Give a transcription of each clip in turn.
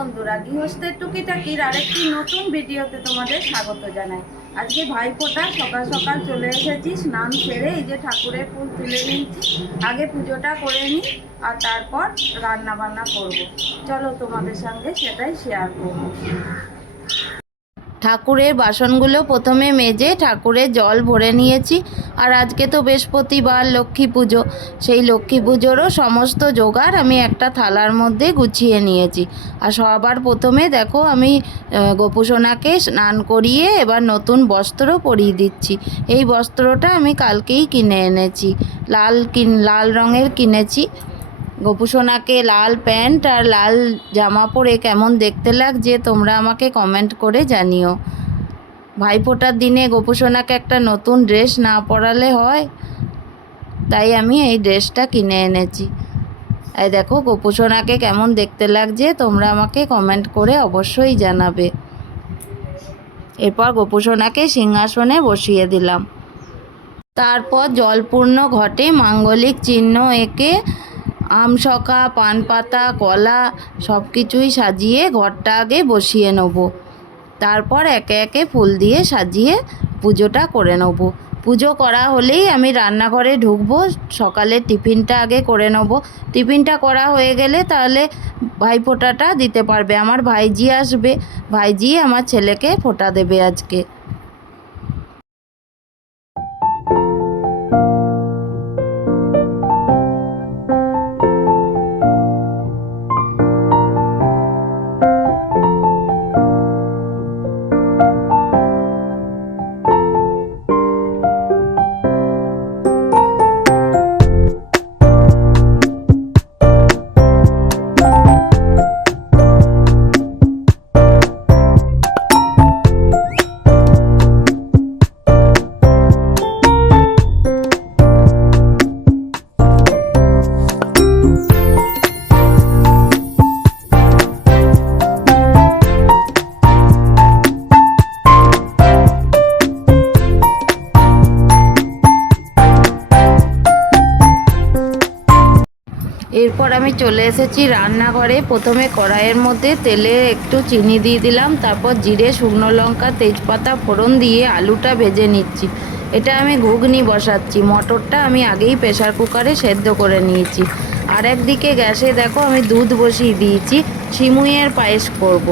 বন্ধুরা, গৃহস্থের টুকিটাকির আরেকটি নতুন ভিডিওতে তোমাদের স্বাগত জানাই। আজকে ভাইফোঁটা, সকাল সকাল চলে এসেছি। স্নান সেরে এই যে ঠাকুরের ফুল তুলে নিয়েছি। আগে পুজোটা করে নিই আর তারপর রান্না বান্না করব। চলো তোমাদের সঙ্গে সেটাই শেয়ার করব। ঠাকুরের বাসনগুলো প্রথমে মেজে ঠাকুরের জল ভরে নিয়েছি। আর আজকে তো বৃহস্পতিবার, লক্ষ্মী পুজো। সেই লক্ষ্মী পুজোরও সমস্ত জোগাড় আমি একটা থালার মধ্যে গুছিয়ে নিয়েছি। আর সবার প্রথমে দেখো আমি গোপুসোনাকে স্নান করিয়ে এবার নতুন বস্ত্র পরিয়ে দিচ্ছি। এই বস্ত্রটা আমি কালকেই কিনে এনেছি, লাল রঙের কিনেছি। গোপুসোনাকে লাল প্যান্ট আর লাল জামা পরে কেমন দেখতে লাগছে তোমরা আমাকে কমেন্ট করে জানিও। ভাইফোঁটার দিনে গোপুসোনাকে একটা নতুন ড্রেস না পরালে হয়, তাই আমি এই ড্রেসটা কিনে এনেছি। এই দেখো গোপুসোনাকে কেমন দেখতে লাগছে তোমরা আমাকে কমেন্ট করে অবশ্যই জানাবে। এরপর গোপুসোনাকে সিংহাসনে বসিয়ে দিলাম। তারপর জলপূর্ণ ঘটে মাঙ্গলিক চিহ্ন এঁকে আমশকা, পান পাতা, কলা সব কিছুই সাজিয়ে ঘরটা আগে বসিয়ে নেব। তারপর একে একে ফুল দিয়ে সাজিয়ে পুজোটা করে নেব। পুজো করা হলেই আমি রান্নাঘরে ঢুকবো। সকালের টিফিনটা আগে করে নেব। টিফিনটা করা হয়ে গেলে তাহলে ভাইফোঁটাটা দিতে পারবে। আমার ভাইজি আসবে, ভাইজি আমার ছেলেকে ফোঁটা দেবে আজকে। এরপর আমি চলে এসেছি রান্নাঘরে। প্রথমে কড়াইয়ের মধ্যে তেলে একটু চিনি দিয়ে দিলাম, তারপর জিরে, শুকনো লঙ্কা, তেজপাতা ফোড়ন দিয়ে আলুটা ভেজে নিচ্ছি। এটা আমি ঘুগনি বসাচ্ছি। মটরটা আমি আগেই প্রেসার কুকারে সেদ্ধ করে নিয়েছি। আর একদিকে গ্যাসে দেখো আমি দুধ বসিয়ে দিয়েছি, সিমুইয়ের পায়েস করব।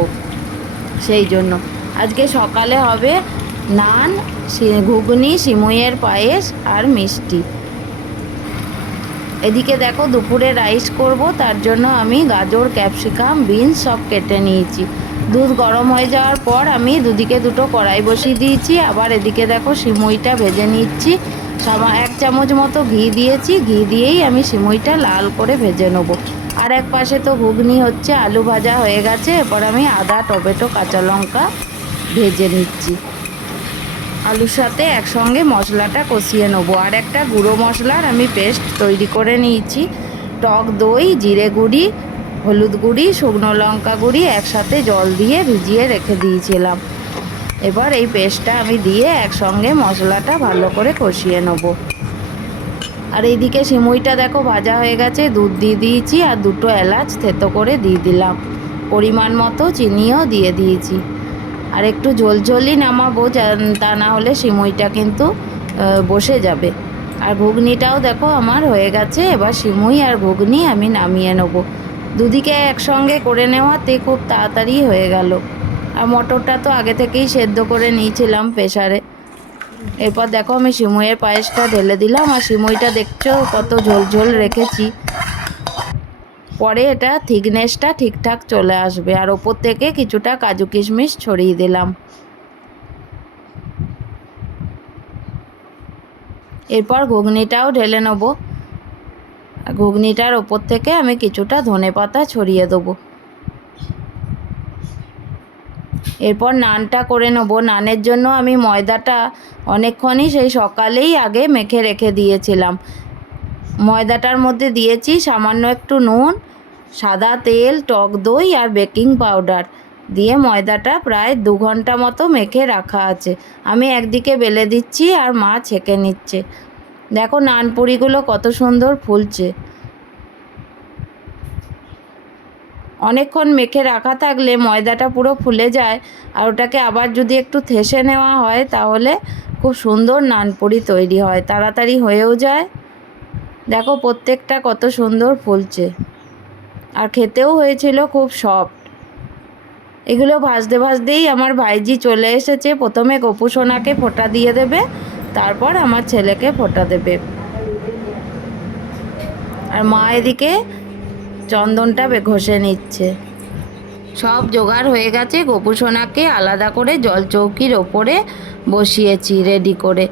সেই জন্য আজকে সকালে হবে নান, ঘুগনি, সিমুইয়ের পায়েস আর মিষ্টি। এদিকে দেখো দুপুরে রাইস করব, তার জন্য আমি গাজর, ক্যাপসিকাম, বিনস সব কেটে নিয়েছি। দুধ গরম হয়ে যাওয়ার পর আমি দুদিকে দুটো কড়াই বসিয়ে দিয়েছি। আবার এদিকে দেখো সিমুইটা ভেজে নিচ্ছি। 1 চামচ মতো ঘি দিয়েছি। ঘি দিয়েই আমি সিমুইটা লাল করে ভেজে নেবো। আর এক পাশে তো ঘুগনি হচ্ছে, আলু ভাজা হয়ে গেছে। এরপর আমি আদা, টমেটো, কাঁচা লঙ্কা ভেজে নিচ্ছি। আলুর সাথে একসঙ্গে মশলাটা কষিয়ে নেবো। আর একটা গুঁড়ো মশলার আমি পেস্ট তৈরি করে নিয়েছি। টক দই, জিরে গুঁড়ি, হলুদ গুঁড়ি, শুকনো লঙ্কা গুঁড়ি একসাথে জল দিয়ে ভিজিয়ে রেখে দিয়েছিলাম। এবার এই পেস্টটা আমি দিয়ে একসঙ্গে মশলাটা ভালো করে কষিয়ে নেবো। আর এইদিকে সিমুইটা দেখো ভাজা হয়ে গেছে। দুধ দিয়ে দিয়েছি আর দুটো এলাচ থেতো করে দিয়ে দিলাম। পরিমাণ মতো চিনিও দিয়ে দিয়েছি। আর একটু ঝোলঝোলই নামাবো, তা না হলে সিমুইটা কিন্তু বসে যাবে। আর ঘুগনিটাও দেখো আমার হয়ে গেছে। এবার সিমুই আর ঘুগনি আমি নামিয়ে নেব। দুদিকে একসঙ্গে করে নেওয়াতে খুব তাড়াতাড়ি হয়ে গেল। আর মটরটা তো আগে থেকেই সেদ্ধ করে নিয়েছিলাম প্রেসারে। এরপর দেখো আমি সিমুইয়ের পায়েসটা ঢেলে দিলাম। আর সিমুইটা দেখছো কত ঝোল রেখেছি। পরে এটা থিকনেসটা ঠিকঠাক চলে আসবে। আর ওপর থেকে কিছুটা কাজু কিশমিশ ছড়িয়ে দিলাম। এরপর ঘুগনিটাও ঢেলে নেব। ঘুগনিটার ওপর থেকে আমি কিছুটা ধনেপাতা ছড়িয়ে দেবো। এরপর নানটা করে নেব। নানের জন্য আমি ময়দাটা অনেকক্ষণই সেই সকালেই আগে মেখে রেখে দিয়েছিলাম। ময়দাটার মধ্যে দিয়েছি সামান্য একটু নুন, সাদা তেল, টক দই আর বেকিং পাউডার দিয়ে ময়দাটা প্রায় 2 ঘন্টা মতো মেখে রাখা আছে। আমি একদিকে বেলে দিচ্ছি আর মা ছেঁকে নিচ্ছে। দেখো নানপুরিগুলো কত সুন্দর ফুলছে। অনেকক্ষণ মেখে রাখা থাকলে ময়দাটা পুরো ফুলে যায়, আর ওটাকে আবার যদি একটু থেসে নেওয়া হয় তাহলে খুব সুন্দর নানপুরি তৈরি হয়, তাড়াতাড়ি হয়েও যায়। দেখো প্রত্যেকটা কত সুন্দর ফুলছে, আর খেতেও হয়েছিল খুব সফট। এগুলো ভাজতে ভাজতেই আমার ভাইজি চলে এসেছে। প্রথমে গপু সোনাকে ফোঁটা দিয়ে দেবে, তারপর আমার ছেলেকে ফোঁটা দেবে। আর মা এদিকে চন্দনটা ঘষে নিচ্ছে। সব জোগাড় হয়ে গেছে। গপু সোনাকে আলাদা করে জল চৌকির ওপরে বসিয়েছি রেডি করে,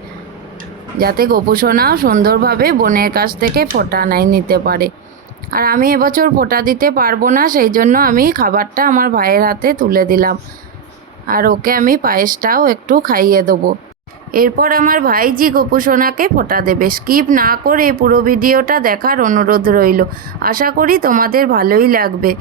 যাতে গপু সোনাও সুন্দরভাবে বোনের কাছ থেকে ফোঁটা নিতে পারে। আর আমি এবছর ফোঁটা দিতে পারবো না, সেই জন্য আমি খাবারটা আমার ভাইয়ের হাতে তুলে দিলাম, আর ওকে আমি পায়েসটাও একটু খাইয়ে দেবো। এরপর আমার ভাইজি গপু সোনাকে ফোঁটা দেবে। স্কিপ না করে পুরো ভিডিওটা দেখার অনুরোধ রইল। আশা করি তোমাদের ভালোই লাগবে।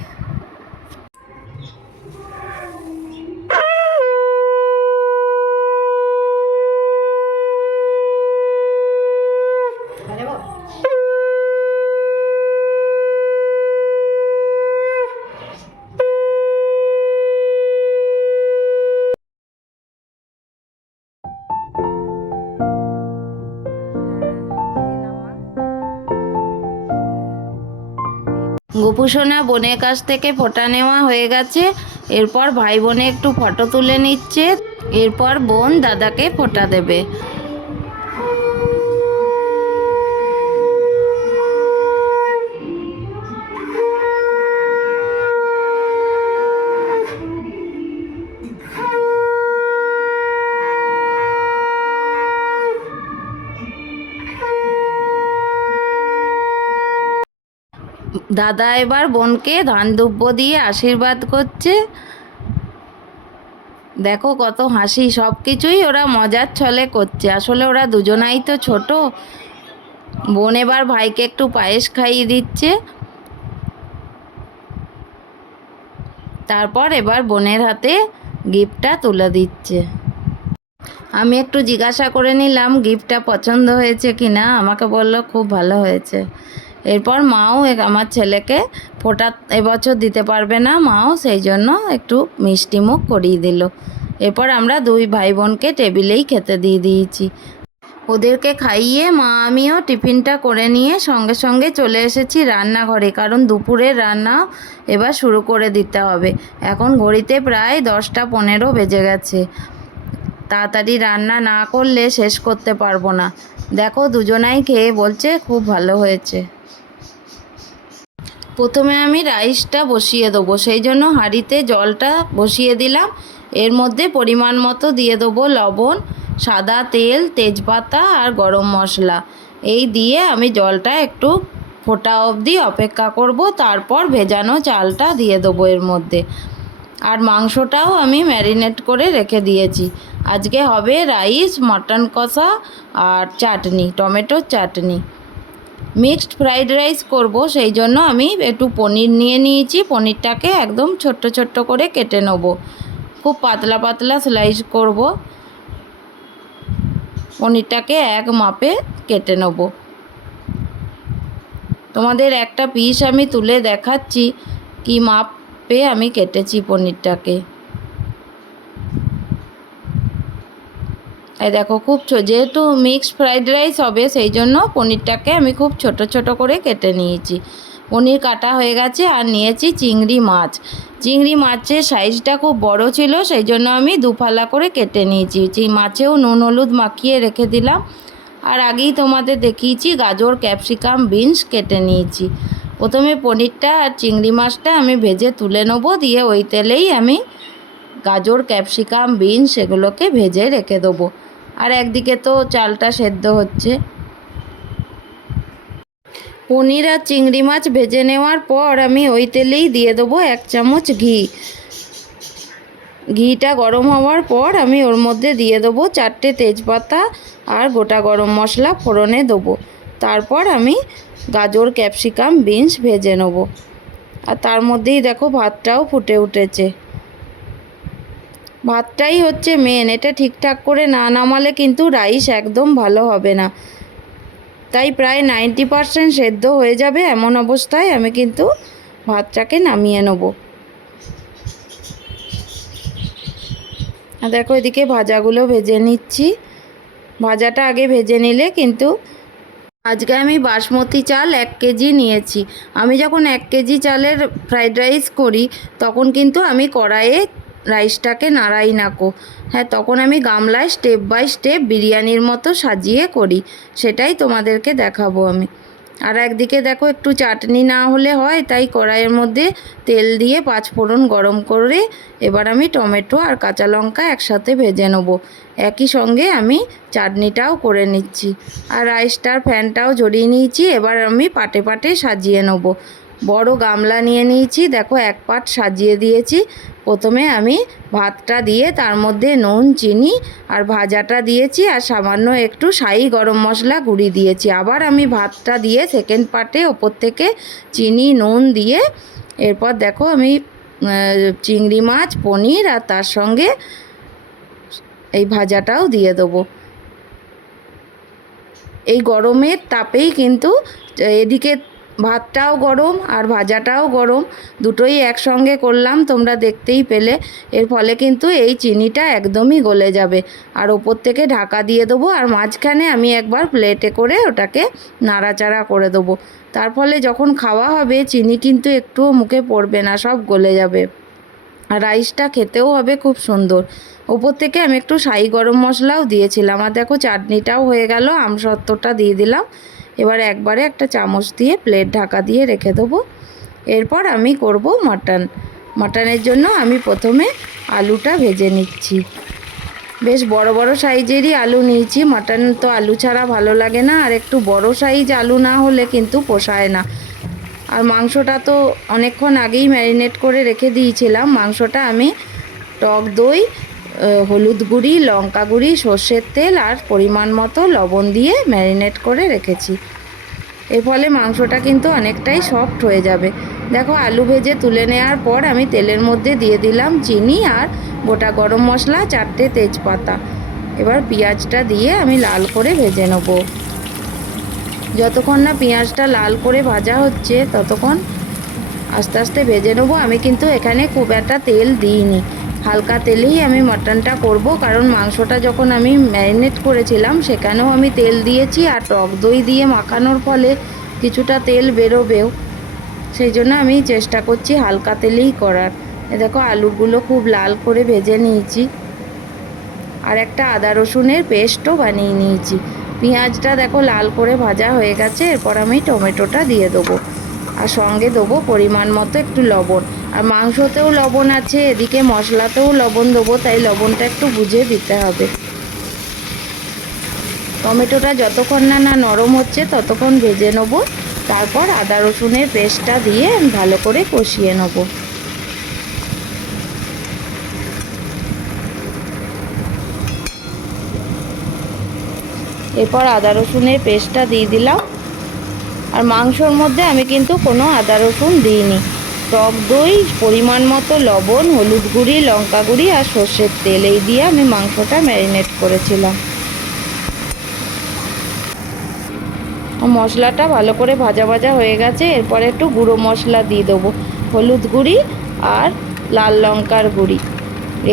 গপু সোনা বোনের কাছ থেকে ফোঁটা নেওয়া হয়ে গেছে। এরপর ভাই বোনে একটু ফটো তুলে নিচ্ছে। এরপর বোন দাদাকে ফোঁটা দেবে। দাদা এবার বোনকে ধান দুব্য দিয়ে আশীর্বাদ করছে। দেখো কত হাসি, সব কিছুই ওরা মজার ছলে করছে। আসলে ওরা দুজনাই তো ছোট। বোন এবার ভাইকে একটু পায়েস খাইয়ে দিচ্ছে। তারপর এবার বোনের হাতে গিফটটা তুলে দিচ্ছে। আমি একটু জিজ্ঞাসা করে নিলাম গিফটটা পছন্দ হয়েছে কি না। আমাকে বললো খুব ভালো হয়েছে। এরপর মাও আমার ছেলেকে ফোঁটা এবছর দিতে পারবে না, মাও সেই জন্য একটু মিষ্টি মুখ করিয়ে দিল। এরপর আমরা দুই ভাই বোনকে টেবিলেই খেতে দিয়ে দিয়েছি। ওদেরকে খাইয়ে মা আমিও টিফিনটা করে নিয়ে সঙ্গে সঙ্গে চলে এসেছি রান্নাঘরে, কারণ দুপুরের রান্না এবার শুরু করে দিতে হবে। এখন ঘড়িতে প্রায় 10টা 15 বেজে গেছে। তাড়াতাড়ি রান্না না করলে শেষ করতে পারবো না। দেখো দুজনাই খেয়ে বলছে খুব ভালো হয়েছে। প্রথমে আমি রাইসটা বসিয়ে দেবো, সেই জন্য হাঁড়িতে জলটা বসিয়ে দিলাম। এর মধ্যে পরিমাণ মতো দিয়ে দেবো লবণ, সাদা তেল, তেজপাতা আর গরম মশলা। এই দিয়ে আমি জলটা একটু ফোটা অবধি অপেক্ষা করব। তারপর ভেজানো চালটা দিয়ে দেবো এর মধ্যে। আর মাংসটাও আমি ম্যারিনেট করে রেখে দিয়েছি। আজকে হবে রাইস, মটন কষা আর চাটনি, টমেটোর চাটনি। মিক্সড ফ্রাইড রাইস করব, সেই জন্য আমি একটু পনির নিয়ে নিয়েছি। পনিরটাকে একদম ছোট্ট ছোট্ট করে কেটে নেব। খুব পাতলা পাতলা স্লাইস করব। পনিরটাকে এক মাপে কেটে নেব। তোমাদের একটা পিস আমি তুলে দেখাচ্ছি কি মাপে আমি কেটেছি পনিরটাকে। এই দেখো খুব যেহেতু মিক্সড ফ্রাইড রাইস হবে, সেই জন্য পনিরটাকে আমি খুব ছোট ছোট করে কেটে নিয়েছি। পনির কাটা হয়ে গেছে। আর নিয়েছি চিংড়ি মাছ। চিংড়ি মাছের সাইজটা খুব বড় ছিল, সেই জন্য আমি দুফালা করে কেটে নিয়েছি। মাছেও নুন হলুদ মাখিয়ে রেখে দিলাম। আর আগেই তোমাদের দেখিয়েছি গাজর, ক্যাপসিকাম, বিনস কেটে নিয়েছি। প্রথমে পনিরটা আর চিংড়ি মাছটা আমি ভেজে তুলে নেবো, দিয়ে ওই তেলেই আমি গাজর, ক্যাপসিকাম, বিনস এগুলোকে ভেজে রেখে দেবো। আর একদিকে তো চালটা সেদ্ধ হচ্ছে। পনির আর চিংড়ি মাছ ভেজে নেওয়ার পর আমি ওই তেলেই দিয়ে দেবো 1 চামচ ঘি। ঘিটা গরম হওয়ার পর আমি ওর মধ্যে দিয়ে দেবো 4টে তেজপাতা আর গোটা গরম মশলা ফোড়নে দেবো। তারপর আমি গাজর, ক্যাপসিকাম, বিনস ভেজে নেবো। আর তার মধ্যেই দেখো ভাতটাও ফুটে উঠেছে। ভাতটাই হচ্ছে মেন। এটা ঠিকঠাক করে না নামালে কিন্তু রাইস একদম ভালো হবে না। তাই প্রায় 90% সেদ্ধ হয়ে যাবে এমন অবস্থায় আমি কিন্তু ভাতটাকে নামিয়ে নেব। আর দেখো এদিকে ভাজাগুলো ভেজে নিচ্ছি। ভাজাটা আগে ভেজে নিলে কিন্তু আজকে আমি বাসমতি চাল 1 কেজি নিয়েছি। আমি যখন 1 কেজি চালের ফ্রাইড রাইস করি তখন কিন্তু আমি কড়াইয়ে রাইসটাকে নাড়াই না কো। হ্যাঁ, তখন আমি গামলায় স্টেপ বাই স্টেপ বিরিয়ানির মতো সাজিয়ে করি, সেটাই তোমাদেরকে দেখাবো আমি। আর একদিকে দেখো একটু চাটনি না হলে হয়, তাই কড়াইয়ের মধ্যে তেল দিয়ে 5 ফোড়ন গরম করে এবার আমি টমেটো আর কাঁচা লঙ্কা একসাথে ভেজে নেব। একই সঙ্গে আমি চাটনিটাও করে নিচ্ছি আর রাইসটার ফ্যানটাও ঝরিয়ে নিয়েছি। এবার আমি পাটে পাটে সাজিয়ে নেব। বড় গামলা নিয়ে নিয়েছি, দেখো 1 পাট সাজিয়ে দিয়েছি। প্রথমে আমি ভাতটা দিয়ে তার মধ্যে নুন চিনি আর ভাজাটা দিয়েছি আর সামান্য একটু শাহি গরম মশলা গুঁড়ি দিয়েছি। আবার আমি ভাতটা দিয়ে সেকেন্ড পার্টে ওপর থেকে চিনি নুন দিয়ে এরপর দেখো আমি চিংড়ি মাছ পনির আর তার সঙ্গে এই ভাজাটাও দিয়ে দেবো। এই গরমের তাপেই কিন্তু এদিকে ভাতটাও গরম আর ভাজাটাও গরম, দুটোই একসঙ্গে করলাম, তোমরা দেখতেই পেলে। এর ফলে কিন্তু এই চিনিটা একদমই গলে যাবে। আর ওপর থেকে ঢাকা দিয়ে দেবো আর মাঝখানে আমি একবার প্লেটে করে ওটাকে নাড়াচাড়া করে দেবো। তার ফলে যখন খাওয়া হবে চিনি কিন্তু একটুও মুখে পড়বে না, সব গলে যাবে। আর রাইসটা খেতেও হবে খুব সুন্দর। ওপর থেকে আমি একটু শাহি গরম মশলাও দিয়েছিলাম। আর দেখো চাটনিটাও হয়ে গেল, আমসত্ত্বটা দিয়ে দিলাম। এবার একবারে একটা চামচ দিয়ে প্লেট ঢাকা দিয়ে রেখে দেবো। এরপর আমি করব মাটনের জন্য আমি প্রথমে আলুটা ভেজে নিচ্ছি। বেশ বড় বড় সাইজেরই আলু নিয়েছি। মাটন তো আলু ছাড়া ভালো লাগে না, আর একটু বড় সাইজ আলু না হলে কিন্তু পোষায় না। আর মাংসটা তো অনেকক্ষণ আগেই ম্যারিনেট করে রেখে দিয়েছিলাম। মাংসটা আমি টক দই, হলুদ গুঁড়ি, লঙ্কা গুঁড়ি, সর্ষের তেল আর পরিমাণ মতো লবণ দিয়ে ম্যারিনেট করে রেখেছি। এর ফলে মাংসটা কিন্তু অনেকটাই সফট হয়ে যাবে। দেখো আলু ভেজে তুলে নেওয়ার পর আমি তেলের মধ্যে দিয়ে দিলাম চিনি আর গোটা গরম মশলা, 4টে তেজপাতা। এবার পেঁয়াজটা দিয়ে আমি লাল করে ভেজে নেব। যতক্ষণ না পেঁয়াজটা লাল করে ভাজা হচ্ছে ততক্ষণ আস্তে আস্তে ভেজে নেব। আমি কিন্তু এখানে খুব একটা তেল দিইনি, হালকা তেলেই আমি মাটনটা করব, কারণ মাংসটা যখন আমি ম্যারিনেট করেছিলাম সেখানেও আমি তেল দিয়েছি আর টক দই দিয়ে মাখানোর ফলে কিছুটা তেল বেরোবেও, সেই জন্য আমি চেষ্টা করছি হালকা তেলেই করার। দেখো আলুগুলো খুব লাল করে ভেজে নিয়েছি আর একটা আদা রসুনের পেস্টও বানিয়ে নিয়েছি। পেঁয়াজটা দেখো লাল করে ভাজা হয়ে গেছে। এরপর আমি টমেটোটা দিয়ে দেবো আর সঙ্গে দেবো পরিমাণ মতো একটু লবণ। আর মাংসতেও লবণ আছে, এদিকে মশলাতেও লবণ দেবো, তাই লবণটা একটু বুঝে দিতে হবে। টমেটোটা যতক্ষণ না নরম হচ্ছে ততক্ষণ ভেজে নেব। তারপর আদা রসুনের পেস্টটা দিয়ে ভালো করে কষিয়ে নেব। এরপর আদা রসুনের পেস্টটা দিয়ে দিলাম। আর মাংসর মধ্যে আমি কিন্তু কোনো আদা রসুন দিইনি। টক দই, পরিমাণ মতো লবণ, হলুদ গুঁড়ি, লঙ্কা গুঁড়ি আর সর্ষের তেল, এই দিয়ে আমি মাংসটা ম্যারিনেট করেছিলাম। মশলাটা ভালো করে ভাজা ভাজা হয়ে গেছে। এরপর একটু গুঁড়ো মশলা দিয়ে দেবো, হলুদ গুঁড়ি আর লাল লঙ্কার গুঁড়ি।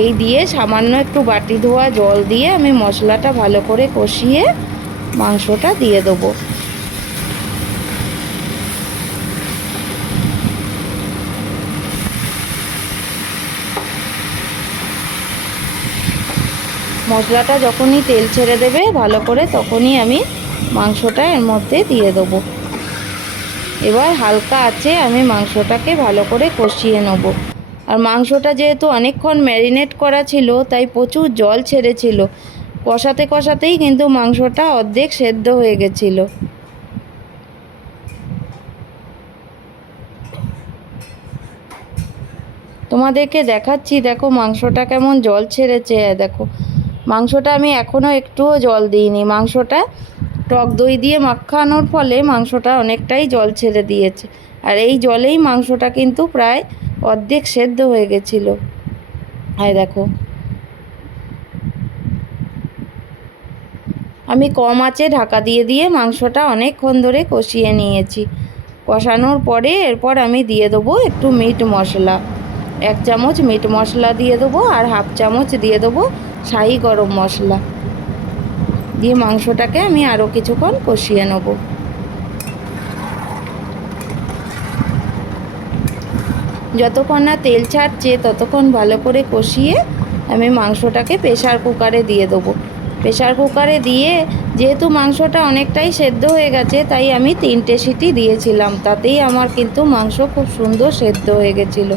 এই দিয়ে সামান্য একটু বাটি ধোয়া জল দিয়ে আমি মশলাটা ভালো করে কষিয়ে মাংসটা দিয়ে দেবো। মশলাটা যখনই তেল ছেড়ে দেবে ভালো করে, তখনই আমি মাংসটা এর মধ্যে দিয়ে দেবো। এবার হালকা আছে আমি মাংসটাকে ভালো করে কষিয়ে নেব। আর মাংসটা যেহেতু অনেকক্ষণ ম্যারিনেট করা ছিল তাই প্রচুর জল ছেড়েছিল। কষাতে কষাতেই কিন্তু মাংসটা অর্ধেক সেদ্ধ হয়ে গেছিল। তোমাদেরকে দেখাচ্ছি, দেখো মাংসটা কেমন জল ছেড়েছে। দেখো মাংসটা আমি এখনও একটুও জল দিইনি। মাংসটা টক দই দিয়ে মাখানোর ফলে মাংসটা অনেকটাই জল ছেড়ে দিয়েছে। আর এই জলেই মাংসটা কিন্তু প্রায় অর্ধেক সেদ্ধ হয়ে গেছিল। আর দেখো আমি কম আঁচে ঢাকা দিয়ে দিয়ে মাংসটা অনেকক্ষণ ধরে কষিয়ে নিয়েছি। কষানোর পরে এরপর আমি দিয়ে দেবো একটু মিট মশলা, 1 চামচ মিট মশলা দিয়ে দেবো আর 1/2 চামচ দিয়ে দেবো শাহি গরম মশলা দিয়ে মাংসটাকে আমি আরও কিছুক্ষণ কষিয়ে নেব। যতক্ষণ না তেল ছাড়ছে ততক্ষণ ভালো করে কষিয়ে আমি মাংসটাকে প্রেসার কুকারে দিয়ে দেবো। প্রেসার কুকারে দিয়ে যেহেতু মাংসটা অনেকটাই সেদ্ধ হয়ে গেছে তাই আমি 3টে সিটি দিয়েছিলাম, তাতেই আমার কিন্তু মাংস খুব সুন্দর সেদ্ধ হয়ে গেছিলো।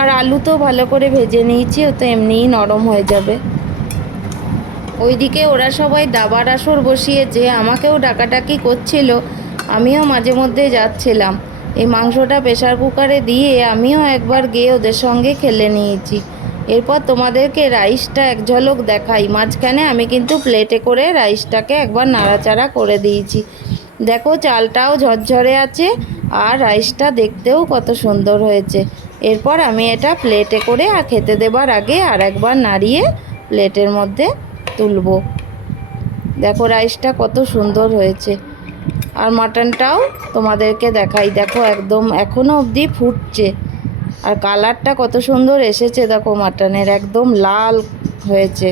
আর আলু তো ভালো করে ভেজে নিয়েছি, ও তো এমনিই নরম হয়ে যাবে। ওইদিকে ওরা সবাই দাবার আসর বসিয়েছে, আমাকেও ডাকাডাকি করছিল, আমিও মাঝে মধ্যে যাচ্ছিলাম। এই মাংসটা প্রেসার কুকারে দিয়ে আমিও একবার গিয়ে ওদের সঙ্গে খেলে নিয়েছি। এরপর তোমাদেরকে রাইসটা এক ঝলক দেখাই। মাঝখানে আমি কিন্তু প্লেটে করে রাইসটাকে একবার নাড়াচাড়া করে দিয়েছি। দেখো চালটাও ঝরঝরে আছে আর রাইসটা দেখতেও কত সুন্দর হয়েছে। এরপর আমি এটা প্লেটে করে আর খেতে দেবার আগে আর একবার নাড়িয়ে প্লেটের মধ্যে তুলবো। দেখো রাইসটা কত সুন্দর হয়েছে। আর মাটনটাও তোমাদেরকে দেখাই, দেখো একদম এখনও অবধি ফুটছে আর কালারটা কত সুন্দর এসেছে, দেখো মাটনের একদম লাল হয়েছে।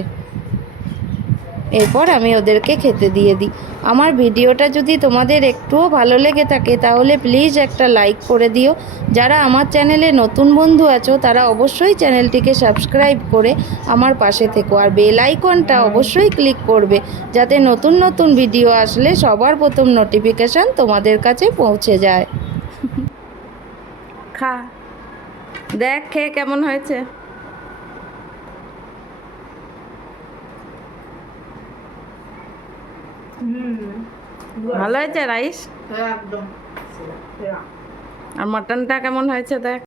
এরপর আমি ওদেরকে খেতে দিয়ে দিই। আমার ভিডিওটা যদি তোমাদের একটুও ভালো লেগে থাকে তাহলে প্লিজ একটা লাইক করে দিও। যারা আমার চ্যানেলে নতুন বন্ধু আছো তারা অবশ্যই চ্যানেলটিকে সাবস্ক্রাইব করে আমার পাশে থেকো আর বেল আইকনটা অবশ্যই ক্লিক করবে যাতে নতুন নতুন ভিডিও আসলে সবার প্রথম নোটিফিকেশান তোমাদের কাছে পৌঁছে যায়। খা, দেখ খেয়ে কেমন হয়েছে। ভালো হয়েছে রাইস একদম আর মাটনটা কেমন হয়েছে দেখ।